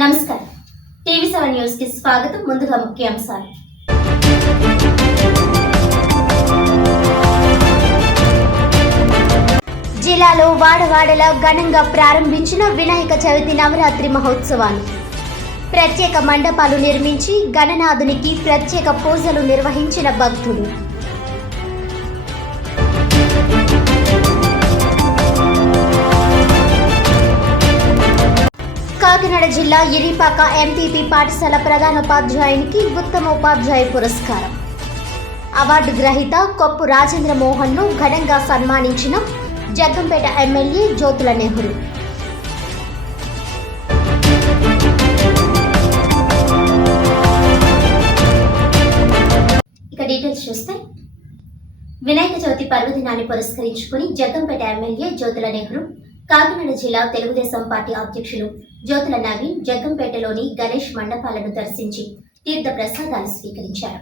నమస్కారం. TV seven న్యూస్కి స్వాగతం. ముందుగా ముఖ్యాంశాలు. జిల్లాలో వాడవాడలా ఘనంగా ప్రారంభించిన వినాయక చవితి నవరాత్రి మహోత్సవాలు. ప్రత్యేక మండపాలు నిర్మించి గణనాథునికి ప్రత్యేక పూజలు నిర్వహించిన భక్తులు. కాకినాడ జిల్లా ఇరిపాక ఎంపీపీ పాఠశాల ప్రధానోపాధ్యాయునికి ఉత్తమ ఉపాధ్యాయ పురస్కారం. అవార్డు గ్రహీత కొప్పు రాజేంద్ర మోహన్ను ఘనంగా సన్మానించిన జగ్గంపేట ఎమ్మెల్యే జ్యోతుల నెహ్రూ. ఇక డీటెయిల్స్ చూస్తే వినాయక చవితి పర్వదినాన్ని పురస్కరించుకుని జగ్గంపేట ఎమ్మెల్యే జ్యోతుల నెహ్రూ కాకినాడ జిల్లా తెలుగుదేశం పార్టీ అధ్యక్షులు జ్యోతుల నవీన్ జగ్గంపేటలోని గణేష్ మండపాలను దర్శించి తీర్థ ప్రసాదాలు స్వీకరించారు.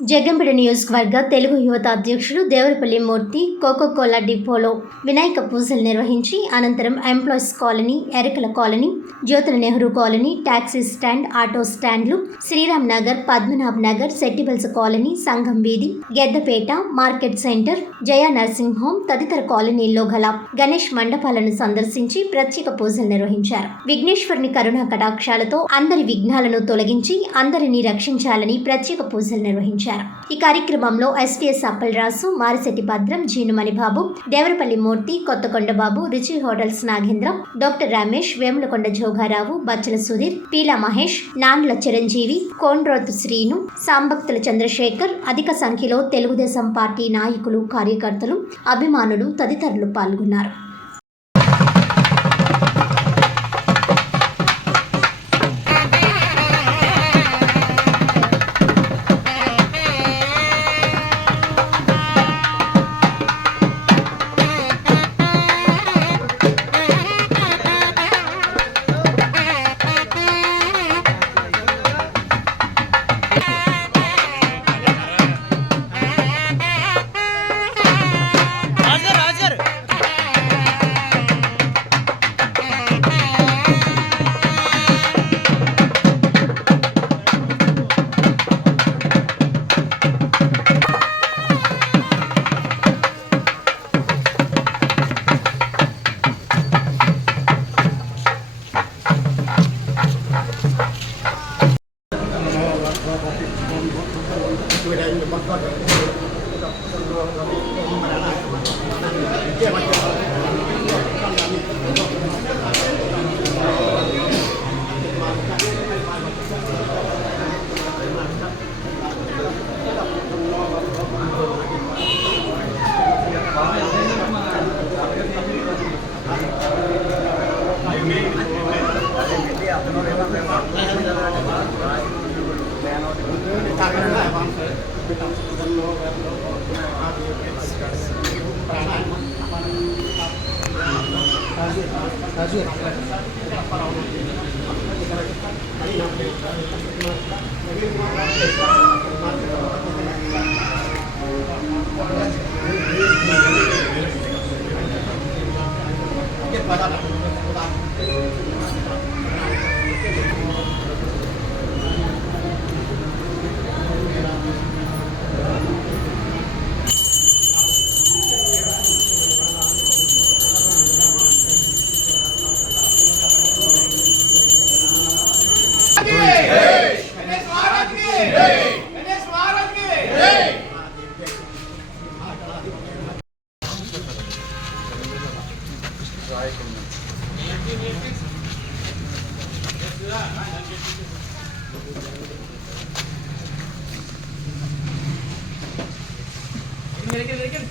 జగ్గంపేట నియోజకవర్గ తెలుగు యువత అధ్యక్షుడు దేవరపల్లి మూర్తి కోకోకోలా డిపోలో వినాయక పూజలు నిర్వహించి అనంతరం employees colony Erakala colony Jyothula Nehru colony taxi stand auto స్టాండ్లు Sriram Nagar Padmanabh Nagar సెట్టిబల్స్ కాలనీ సంఘం వీధి Geddapeta market centre Jaya nursing home తదితర కాలనీల్లో గల గణేష్ మండపాలను సందర్శించి ప్రత్యేక పూజలు నిర్వహించారు. విఘ్నేశ్వరుని కరుణా కటాక్షాలతో అందరి విఘ్నాలను తొలగించి అందరినీ రక్షించాలని ప్రత్యేక పూజలు నిర్వహించారు. ఈ కార్యక్రమంలో ఎస్పీఎస్ అప్పలరాసు మారిశెట్టి భద్రం జీనుమణి బాబు దేవరపల్లి మూర్తి కొత్తకొండ బాబు రుచి హోటల్స్ నాగేంద్ర డాక్టర్ రమేష్ వేములకొండ జోగారావు బచ్చల సుధీర్ పీలా మహేష్ నాన్ల చిరంజీవి కోండ్రోతు శ్రీను సాంబక్తుల చంద్రశేఖర్ అధిక సంఖ్యలో తెలుగుదేశం పార్టీ నాయకులు కార్యకర్తలు అభిమానులు తదితరులు పాల్గొన్నారు. Thank you. Gracias. गणेश महाराज के लेकिन लेकिन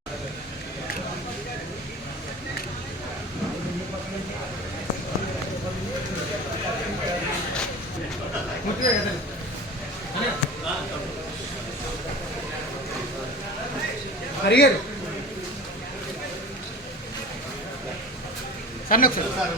సన్న ఒకసారి